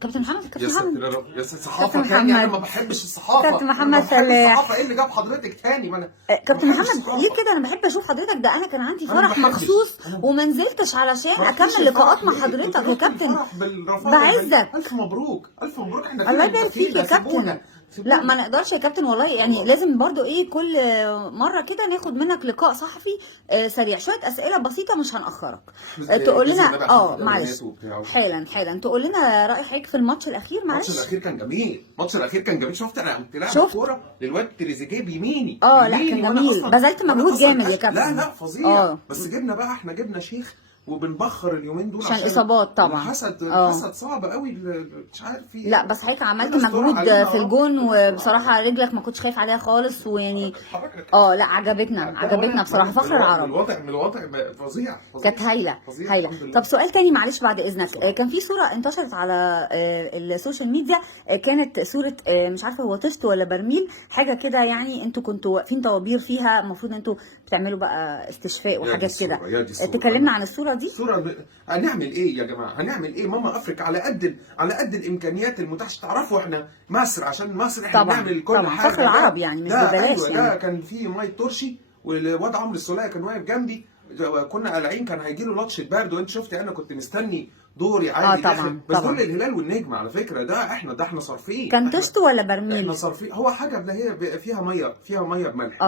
كابتن محمد، يا كابتن ساتر محمد، يا رب، يا ساتر كابتن صحافه تاني؟ انا ما محمد، بحبش الصحافه. كابتن انا محمد ما بحبش فلاح. الصحافه. ايه اللي جاب حضرتك تاني؟ ما انا كابتن ما بحبش محمد ليه الصحافه. كده؟ انا بحب اشوف حضرتك، ده انا كان عندي انا ما فرح بحبش. مخصوص انا وما نزلتش علشان ما رحتيش اكمل لقاءات الفرح مع ليه؟ حضرتك كنت يا رحت كابتن. الفرح بالرفاهيه بعزك. الف مبروك الف مبروك. احنا الله فينا يبارك فيك فينا يا كابتن. سيبونا لا ما سيبونا. نقدرش يا كابتن والله، يعني لازم برضو ايه كل مره كده ناخد منك لقاء صحفي سريع، شويه اسئله بسيطه مش هنأخرك. تقول باذن لنا الله بقى عشان في معلش الاولويات وبتاع. حالا تقول لنا رأي حضرتك في الماتش الاخير. الماتش معلش الاخير كان جميل، الماتش الاخير كان جميل. شفت انا قمت لاعب شفت الكوره للواد تريزيجيه بيميني لا كان وانا جميل، اصلا بذلت مجهود جامد يا لا كابتن. لا فظيع. بس جبنا بقى، احنا جبنا شيخ وبنبخر اليومين دول عشان الاصابات طبعا. الحسد صعب قوي. مش عارف في لا بس حضرتك عملت ربنا يستر مجهود علينا في يا رب. الجون، وبصراحه رجلك ما كنتش خايف عليها خالص، ويعني لا عجبتنا بصراحه فخر العرب. من الوضع فظيع كانت هايله فظيع. هايله. طب سؤال تاني معلش بعد اذنك. كان في صوره انتشرت على السوشيال ميديا، كانت صوره مش عارفه هو طست ولا برميل حاجه كده، يعني انتوا كنتوا واقفين طوابير فيها، المفروض انتوا بتعملوا بقى استشفاء وحاجات كده. تكلمنا عن الصوره دي. هنعمل ايه يا جماعه؟ هنعمل ايه؟ ماما افريقيا على قد الامكانيات المتاحه. تعرفوا احنا مصر، عشان مصر احنا طبعا بنعمل كل طبعا حاجه. فخر العرب يعني مش ببلاش. ايوه يعني ده كان في ميه ترشي، والواد عمرو السوليه كان واقف جنبي، كنا قالعين، كان هيجي له لطشه برد، وانت شفتي انا كنت مستني دوري عادي طبعا بس طبعا. دول الهلال والنجم على فكره. ده احنا صارفين. كان طشت ولا برميل؟ احنا صارفين. هو حاجه اللي هي فيها ميه بملح.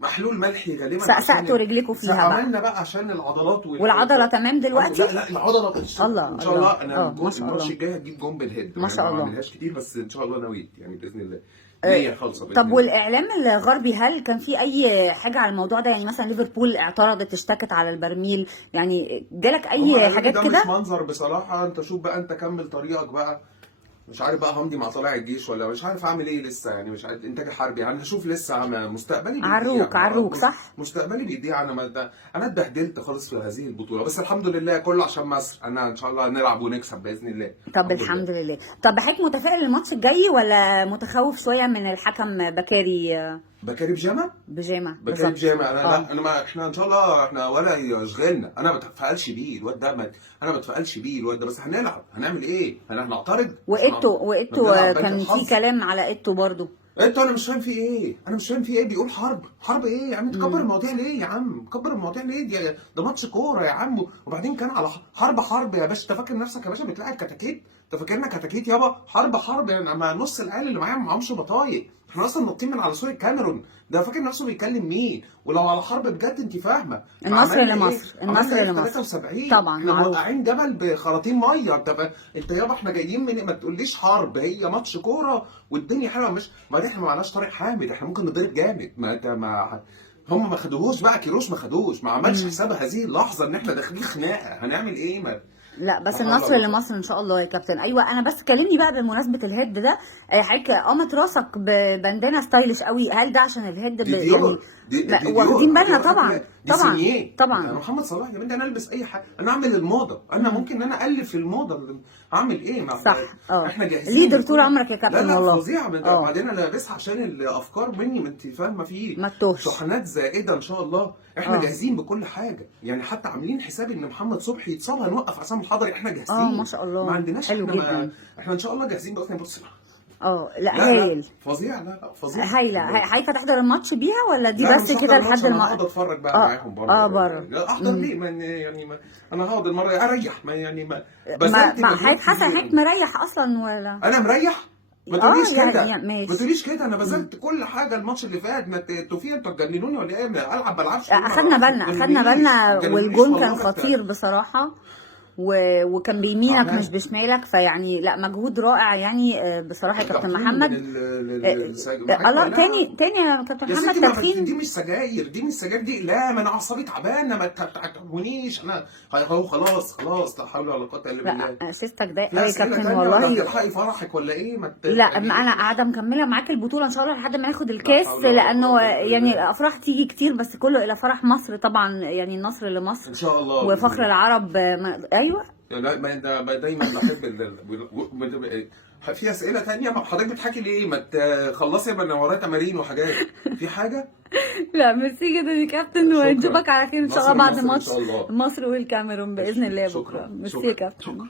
محلول ملحي غالبا. سقسقتوا رجليكم فيها بقى. عملنا بقى عشان العضلات والعضله تمام دلوقتي؟ لا العضله الله ان شاء الله. انا الماتش الجاي هتجيب جون بالهيد. ما شاء الله. ما عملهاش كتير بس ان شاء الله نويت يعني باذن الله. نية خالصه. طب والاعلام الغربي هل كان في اي حاجه على الموضوع ده؟ يعني مثلا ليفربول اعترضت اشتكت على البرميل، يعني جالك اي حاجات كده؟ ده مش منظر بصراحه. انت شوف بقى، انت كمل طريقك بقى. مش عارف بقى همضي مع طلائع الجيش ولا مش عارف اعمل ايه لسه. يعني مش عارف انتاج حربي. يعني هشوف لسه مستقبلي بيضيع. عروق صح. مستقبلي بيضيع. انا اتبهدلت خالص في هذه البطوله، بس الحمد لله كله عشان مصر. انا ان شاء الله نلعب ونكسب باذن الله. طب الحمد لله. طب حضرتك متفائل الماتش الجاي ولا متخوف شويه من الحكم بكاري بيجامه؟ بكاري بيجامه. انا لا انا ما احنا ان شاء الله احنا ولا يشغلنا. انا ما بتفائلش بيه الواد ده. انا ما بتفائلش بيه الواد ده. بس هنلعب. هنعمل ايه؟ هنعترض. وإيتو كان في كلام على إيتو برضو. انا مش فاهم فيه ايه. بيقول حرب ايه يا عم؟ تكبر المواضيع ليه يا عم؟ مكبر المواضيع ليه؟ ده ماتش كوره يا عم. وبعدين كان على حرب يا باشا. انت فاكر نفسك يا باشا بتلاعب كتاكيت؟ انت فاكرنا كتاكيت يابا؟ حرب يعني. مع نص العيال اللي معايا معهمش بطايق. احنا اصلا نطين من على سور الكاميرون. ده فاكر نفسه بيكلم مين؟ ولو على حرب بجد انت فاهمه. النصر لمصر. 73 طبعا. احنا موقعين جبل بخراطيم ميه. انت يابا احنا جايين من ما تقوليش حرب. هي ماتش كوره والدنيا حلوه. ما احنا ما معناش طارق حامد. احنا ممكن نضرب جامد. هم ما خدوهوش بقى. كيروش ما خدوش. ما عملش حساب هذه اللحظه ان احنا داخلين خناقه. هنعمل ايه؟ لا بس النصر لمصر ان شاء الله يا كابتن. ايوه انا بس كلمني بقى بمناسبه الهيد ده. حضرتك قامت راسك ببندانه ستايلش قوي، هل ده عشان الهيد يعني واخدين بالنا؟ طبعا محمد صلاح يا بنتي. انا البس اي حاجه. انا اعمل الموضه. انا ممكن انا الف الموضه. اعمل ايه؟ صح. احنا جاهزين. ليدر طول عمرك يا كابتن. لا والله فظيعه. بعدين انا لابسها عشان الافكار مني. ما انت فاهمه في شحنات زائده ان شاء الله. احنا جاهزين بكل حاجه. يعني حتى عاملين حساب ان محمد صبحي يتصاب هنوقف عصام الحضري. احنا جاهزين. ما شاء الله. ما عندناش. حلو جدا. احنا ان شاء الله جاهزين. بس بص لا هايل. فظيع. لا فظيع. هايله. حضرتك هتحضر الماتش بيها ولا دي بس كده لحد انا هقعد اتفرج بقى معاهم بره. بره. احضر ليه؟ انا هقعد المره اريح. حضرتك حاسه انك مريح اصلا ولا؟ انا مريح. ما تقوليش كده. يعني ما تقوليش كده. انا بذلت كل حاجه الماتش اللي فات. انتوا تجننوني ولا ايه؟ بلعبش. اخدنا بالنا والجون كان خطير بصراحه. وكان بيمينك مش بشمالك. فيعني لا مجهود رائع يعني بصراحه يا كابتن محمد. الله تاني يا كابتن محمد. تدخين دي مش سجاير. دي لا. ما انا اعصابي تعبانه. ما تعبونيش. انا خلاص. لا حول ولا قوه الا بالله. لا سيستك ده يا كابتن والله. تلحقي فرحك ولا ايه؟ لا انا قاعده مكمله معاك البطوله ان شاء الله لحد ما ناخد الكاس. لانه يعني الافراح تيجي كتير بس كله الى فرح مصر طبعا. يعني النصر لمصر ان شاء الله. وفخر العرب. ايوه يعني دايما بحب في اسئله ثانيه. حضرتك بتحكي ليه؟ ما تخلصي من ورايا تمارين وحاجات. في حاجه؟ لا ميرسي جدا يا كابتن. ونشوفك على خير ان شاء الله بعد ماتش مصر والكاميرون باذن الله بكره. ميرسي يا كابتن.